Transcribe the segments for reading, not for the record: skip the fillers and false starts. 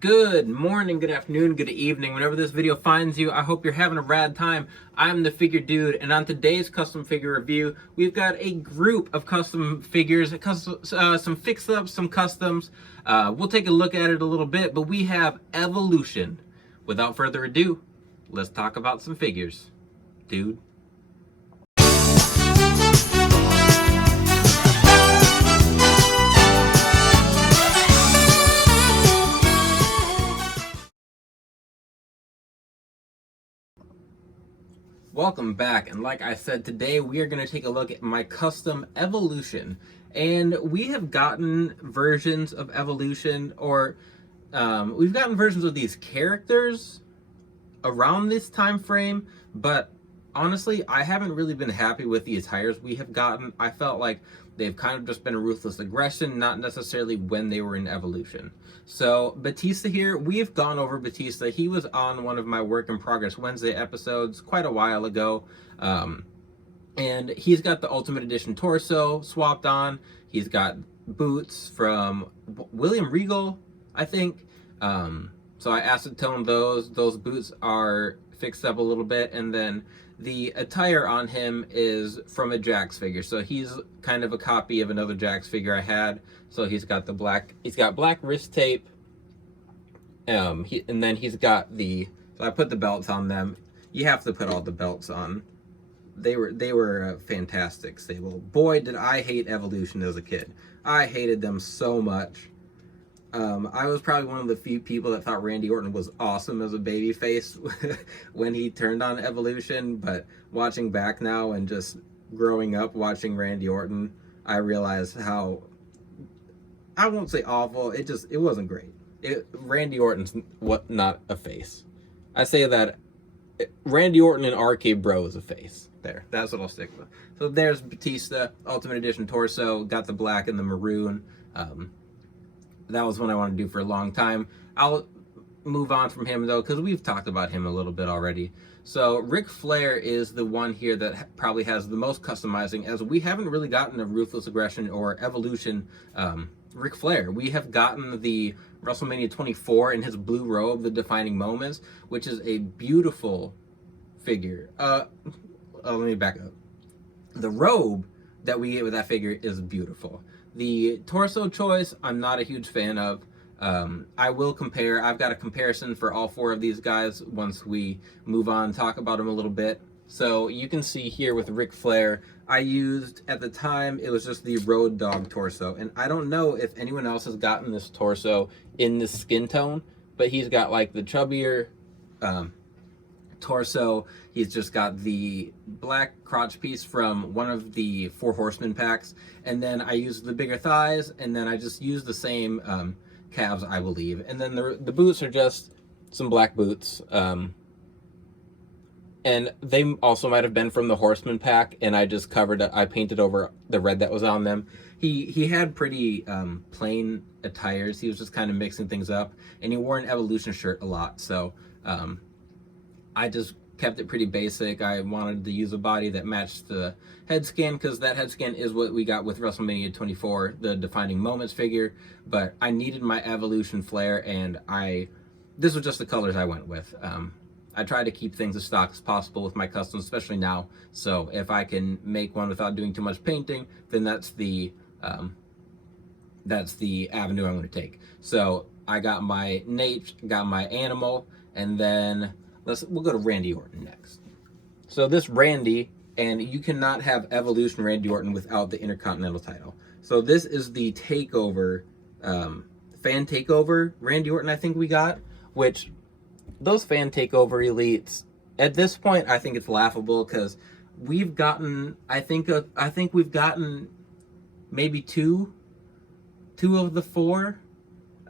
Good morning, good afternoon, good evening. Whenever this video finds you, I hope you're having a rad time. I'm the Figure Dude, and on today's custom figure review, we've got a group of custom figures, some fix-ups, some customs. We'll take a look at it a little bit, but we have Evolution. Without further ado, let's talk about some figures, dude. Welcome back, and like I said, today we are going to take a look at my custom Evolution. And we have gotten versions of Evolution, or we've gotten versions of these characters around this time frame, but honestly, I haven't really been happy with the attires we have gotten. I felt like they've kind of just been a ruthless aggression, not necessarily when they were in Evolution. So Batista here, we've gone over Batista. He was on one of my Work in Progress Wednesday episodes quite a while ago. And he's got the Ultimate Edition torso swapped on. He's got boots from William Regal, I think. So I acetoned those. Those boots are fixed up a little bit, and then the attire on him is from a Jax figure. So he's kind of a copy of another Jax figure I had. So he's got the black. He's got black wrist tape. And then he's got the. So I put the belts on them. You have to put all the belts on. They were a fantastic stable. Boy, did I hate Evolution as a kid. I hated them so much. I was probably one of the few people that thought Randy Orton was awesome as a babyface when he turned on Evolution, but watching back now and just growing up watching Randy Orton, I realized how, I won't say awful, it wasn't great. Randy Orton's not a face. I say that Randy Orton in Arcade Bro is a face. There, that's what I'll stick with. So there's Batista, Ultimate Edition torso, got the black and the maroon. That was one I wanted to do for a long time. I'll move on from him though, because we've talked about him a little bit already. So Ric Flair is the one here that probably has the most customizing, as we haven't really gotten a Ruthless Aggression or Evolution Ric Flair. We have gotten the WrestleMania 24 in his blue robe, the Defining Moments, which is a beautiful figure. Let me back up. The robe that we get with that figure is beautiful. The torso choice, I'm not a huge fan of. I will compare. I've got a comparison for all four of these guys once we move on, talk about them a little bit. So you can see here with Ric Flair, I used, at the time, it was just the Road Dogg torso. And I don't know if anyone else has gotten this torso in this skin tone, but he's got like the chubbier torso. He's just got the black crotch piece from one of the Four Horsemen packs, and then I used the bigger thighs, and then I just used the same calves, I believe. And then the boots are just some black boots, and they also might have been from the Horseman pack, and I just I painted over the red that was on them. He had pretty plain attires. He was just kind of mixing things up, and he wore an Evolution shirt a lot, so I just kept it pretty basic. I wanted to use a body that matched the head scan, because that head scan is what we got with WrestleMania 24, the Defining Moments figure. But I needed my Evolution Flair, and this was just the colors I went with. I try to keep things as stock as possible with my customs, especially now. So if I can make one without doing too much painting, then that's the avenue I'm going to take. So I got my Nate, got my Animal, and then we'll go to Randy Orton next. So this Randy, and you cannot have Evolution Randy Orton without the Intercontinental title. So this is the Takeover, Fan Takeover Randy Orton I think we got, which those Fan Takeover elites, at this point I think it's laughable, because we've gotten, I think we've gotten maybe two of the four.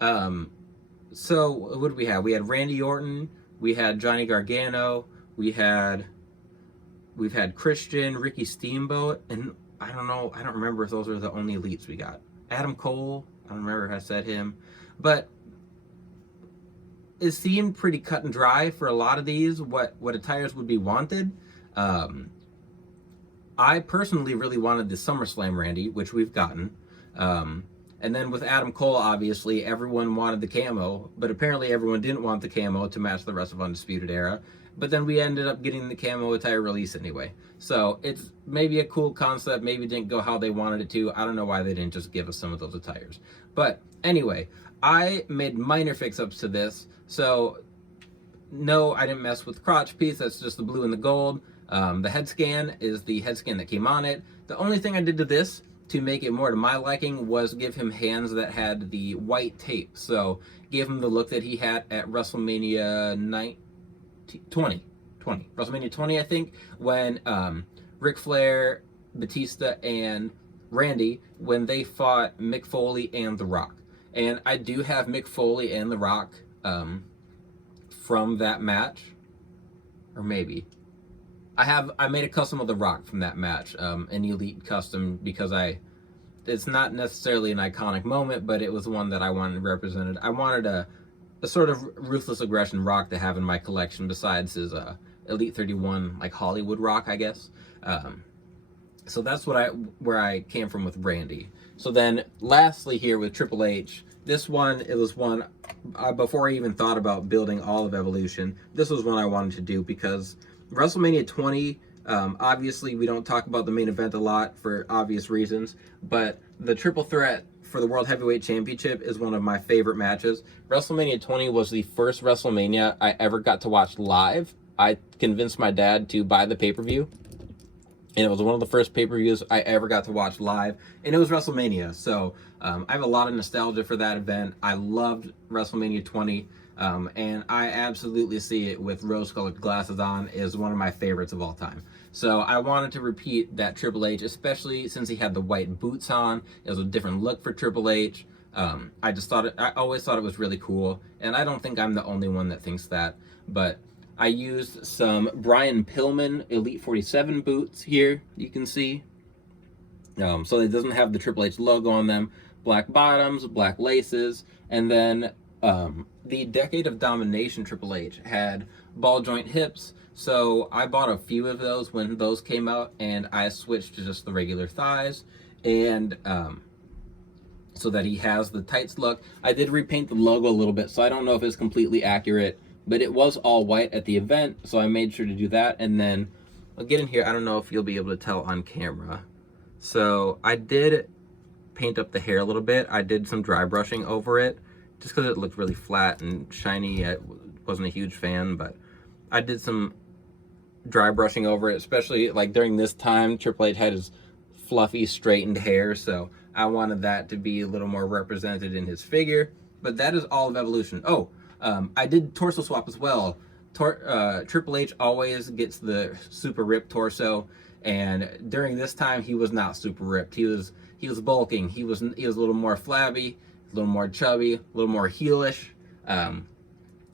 So what did we have? We had Randy Orton, we had Johnny Gargano, we've had Christian, Ricky Steamboat, and I don't remember if those were the only elites we got. Adam Cole, I don't remember if I said him, but it seemed pretty cut and dry for a lot of these, what attires would be wanted. I personally really wanted the SummerSlam Randy, which we've gotten. And then with Adam Cole, obviously, everyone wanted the camo, but apparently everyone didn't want the camo to match the rest of Undisputed Era. But then we ended up getting the camo attire release anyway. So it's maybe a cool concept, maybe didn't go how they wanted it to. I don't know why they didn't just give us some of those attires. But anyway, I made minor fix-ups to this. So no, I didn't mess with the crotch piece, that's just the blue and the gold. The head scan is the head scan that came on it. The only thing I did to this to make it more to my liking was give him hands that had the white tape. So gave him the look that he had at WrestleMania 20, WrestleMania 20, I think, when Ric Flair, Batista, and Randy, when they fought Mick Foley and The Rock. And I do have Mick Foley and The Rock from that match, or maybe. I made a custom of The Rock from that match, an Elite custom, because it's not necessarily an iconic moment, but it was one that I wanted represented. I wanted a sort of ruthless aggression Rock to have in my collection besides his Elite 31, like Hollywood Rock, I guess. So that's where I came from with Randy. So then lastly here with Triple H, this one, it was one, before I even thought about building all of Evolution, this was one I wanted to do because WrestleMania 20, obviously we don't talk about the main event a lot for obvious reasons, but the triple threat for the World Heavyweight Championship is one of my favorite matches. WrestleMania 20 was the first WrestleMania I ever got to watch live. I convinced my dad to buy the pay-per-view, and it was one of the first pay-per-views I ever got to watch live, and it was WrestleMania, so I have a lot of nostalgia for that event. I loved WrestleMania 20. And I absolutely see it with rose-colored glasses on is one of my favorites of all time. So I wanted to repeat that Triple H, especially since he had the white boots on. It was a different look for Triple H. I always thought it was really cool, and I don't think I'm the only one that thinks that, but I used some Brian Pillman Elite 47 boots here, you can see. So it doesn't have the Triple H logo on them. Black bottoms, black laces, and then the Decade of Domination Triple H had ball joint hips, so I bought a few of those when those came out, and I switched to just the regular thighs, and so that he has the tights look. I did repaint the logo a little bit, so I don't know if it's completely accurate, but it was all white at the event, so I made sure to do that. And then I'll get in here. I don't know if you'll be able to tell on camera. So I did paint up the hair a little bit. I did some dry brushing over it, just because it looked really flat and shiny. I wasn't a huge fan, but I did some dry brushing over it, especially like during this time, Triple H had his fluffy, straightened hair, so I wanted that to be a little more represented in his figure. But that is all of Evolution. Oh, I did torso swap as well. Triple H always gets the super ripped torso, and during this time, he was not super ripped. He was bulking. He was a little more flabby, a little more chubby, a little more heelish.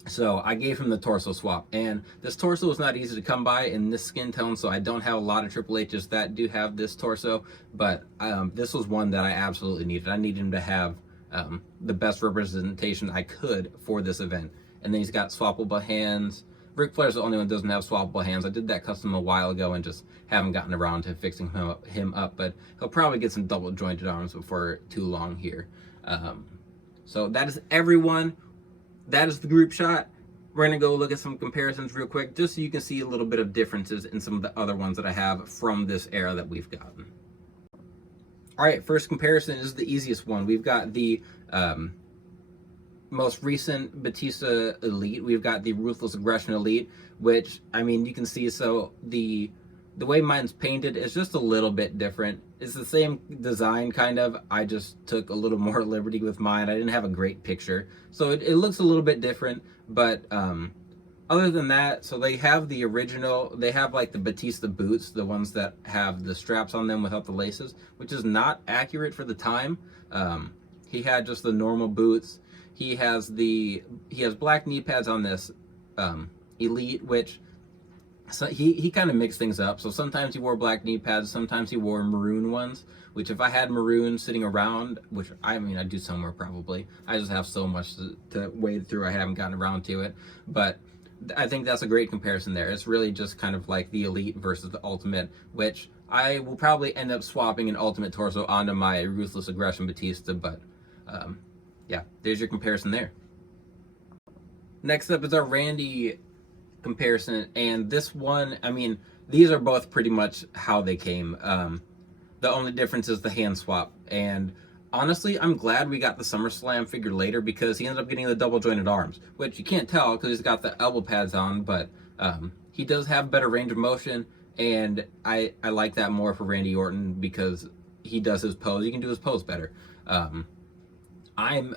So I gave him the torso swap, and this torso is not easy to come by in this skin tone, so I don't have a lot of Triple H's that do have this torso, but this was one that I absolutely needed. I needed him to have the best representation I could for this event. And then he's got swappable hands. Ric Flair's the only one that doesn't have swappable hands. I did that custom a while ago and just haven't gotten around to fixing him up, but he'll probably get some double jointed arms before too long here. So that is everyone. That is the group shot. We're going to go look at some comparisons real quick, just so you can see a little bit of differences in some of the other ones that I have from this era that we've gotten. All right, first comparison is the easiest one. We've got the most recent Batista Elite. We've got the Ruthless Aggression Elite, which, I mean, you can see, so the way mine's painted is just a little bit different. It's the same design, kind of. I just took a little more liberty with mine. I didn't have a great picture, so it looks a little bit different, but other than that, so they have the original, they have like the Batista boots, the ones that have the straps on them without the laces, which is not accurate for the time. He had just the normal boots. He has black knee pads on this Elite, which, so he kind of mixed things up. So sometimes he wore black knee pads, sometimes he wore maroon ones, which if I had maroon sitting around, which I mean, I'd do somewhere probably. I just have so much to wade through, I haven't gotten around to it. But I think that's a great comparison there. It's really just kind of like the Elite versus the Ultimate, which I will probably end up swapping an Ultimate torso onto my Ruthless Aggression Batista, but Yeah, there's your comparison there. Next up is our Randy comparison, and this one, I mean, these are both pretty much how they came. The only difference is the hand swap, and honestly, I'm glad we got the SummerSlam figure later because he ended up getting the double jointed arms, which you can't tell because he's got the elbow pads on, but he does have better range of motion, and I like that more for Randy Orton because he does his pose. He can do his pose better. I'm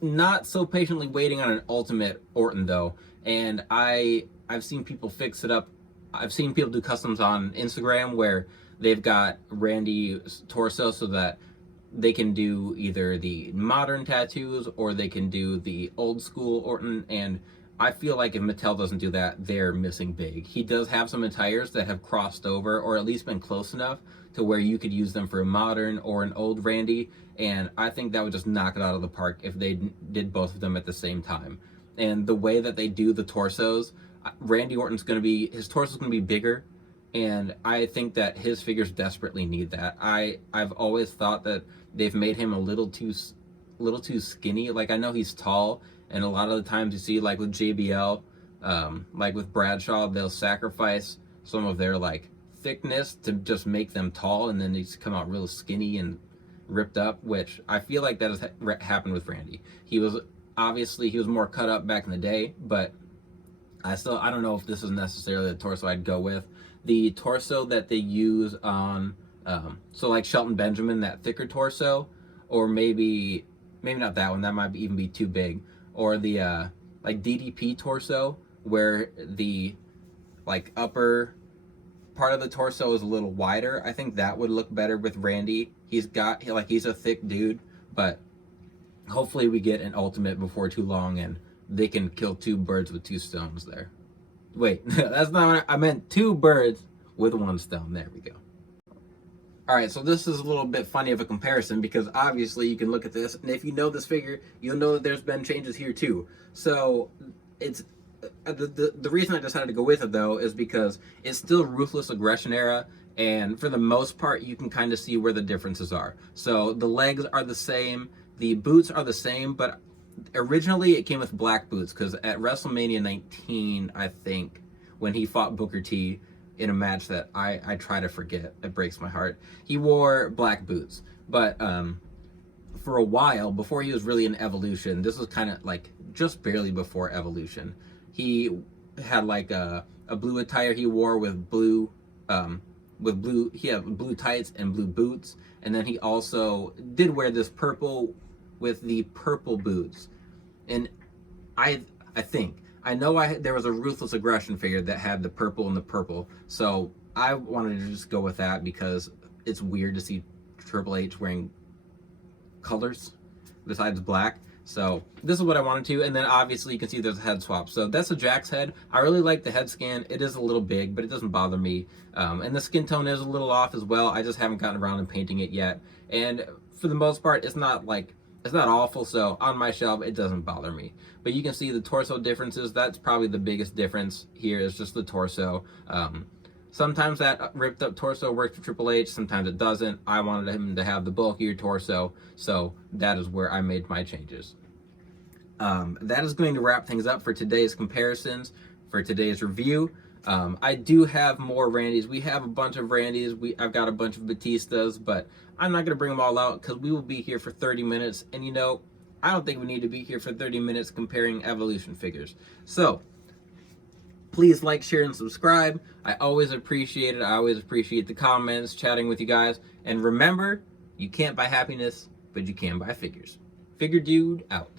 not so patiently waiting on an ultimate Orton though, and I've seen people fix it up. I've seen people do customs on Instagram where they've got Randy's torso so that they can do either the modern tattoos or they can do the old school Orton, and I feel like if Mattel doesn't do that, they're missing big. He does have some attires that have crossed over or at least been close enough to where you could use them for a modern or an old Randy, and I think that would just knock it out of the park if they did both of them at the same time. And the way that they do the torsos, Randy Orton's going to be, his torso's going to be bigger, and I think that his figures desperately need that. I've always thought that they've made him a little too skinny. Like, I know he's tall, and a lot of the times you see, like with JBL, like with Bradshaw, they'll sacrifice some of their like thickness to just make them tall, and then they just come out real skinny and ripped up, which I feel like that has happened with Randy. He was more cut up back in the day, but I don't know if this is necessarily the torso I'd go with. The torso that they use on, so like Shelton Benjamin, that thicker torso, or maybe not that one, that might even be too big, or the like DDP torso, where the like upper part of the torso is a little wider. I think that would look better with Randy. He's a thick dude, but hopefully we get an ultimate before too long and they can kill two birds with two stones there. Wait, that's not what I meant. Two birds with one stone. There we go. All right, so this is a little bit funny of a comparison because obviously you can look at this, and if you know this figure, you'll know that there's been changes here too. So it's the reason I decided to go with it though is because it's still Ruthless Aggression era, and for the most part you can kind of see where the differences are. So the legs are the same, the boots are the same, but originally it came with black boots because at WrestleMania 19, I think, when he fought Booker T in a match that I try to forget, it breaks my heart, he wore black boots. But for a while, before he was really in Evolution, this was kind of like just barely before Evolution, he had like a blue attire he wore with blue he had blue tights and blue boots, and then he also did wear this purple with the purple boots. And I think I know there was a Ruthless Aggression figure that had the purple and the purple, so I wanted to just go with that because it's weird to see Triple H wearing colors besides black. So this is what I wanted to, and then obviously you can see there's a head swap. So that's a Jack's head. I really like the head scan. It is a little big, but it doesn't bother me. And the skin tone is a little off as well. I just haven't gotten around to painting it yet. And for the most part, it's not awful, so on my shelf, it doesn't bother me. But you can see the torso differences. That's probably the biggest difference here is just the torso. Sometimes that ripped up torso works for Triple H, sometimes it doesn't. I wanted him to have the bulkier torso, so that is where I made my changes. That is going to wrap things up for today's comparisons, for today's review. I do have more Randys. We have a bunch of Randys. I've got a bunch of Batistas, but I'm not going to bring them all out because we will be here for 30 minutes. And you know, I don't think we need to be here for 30 minutes comparing Evolution figures. So, please like, share, and subscribe. I always appreciate it. I always appreciate the comments, chatting with you guys. And remember, you can't buy happiness, but you can buy figures. Figure Dude out.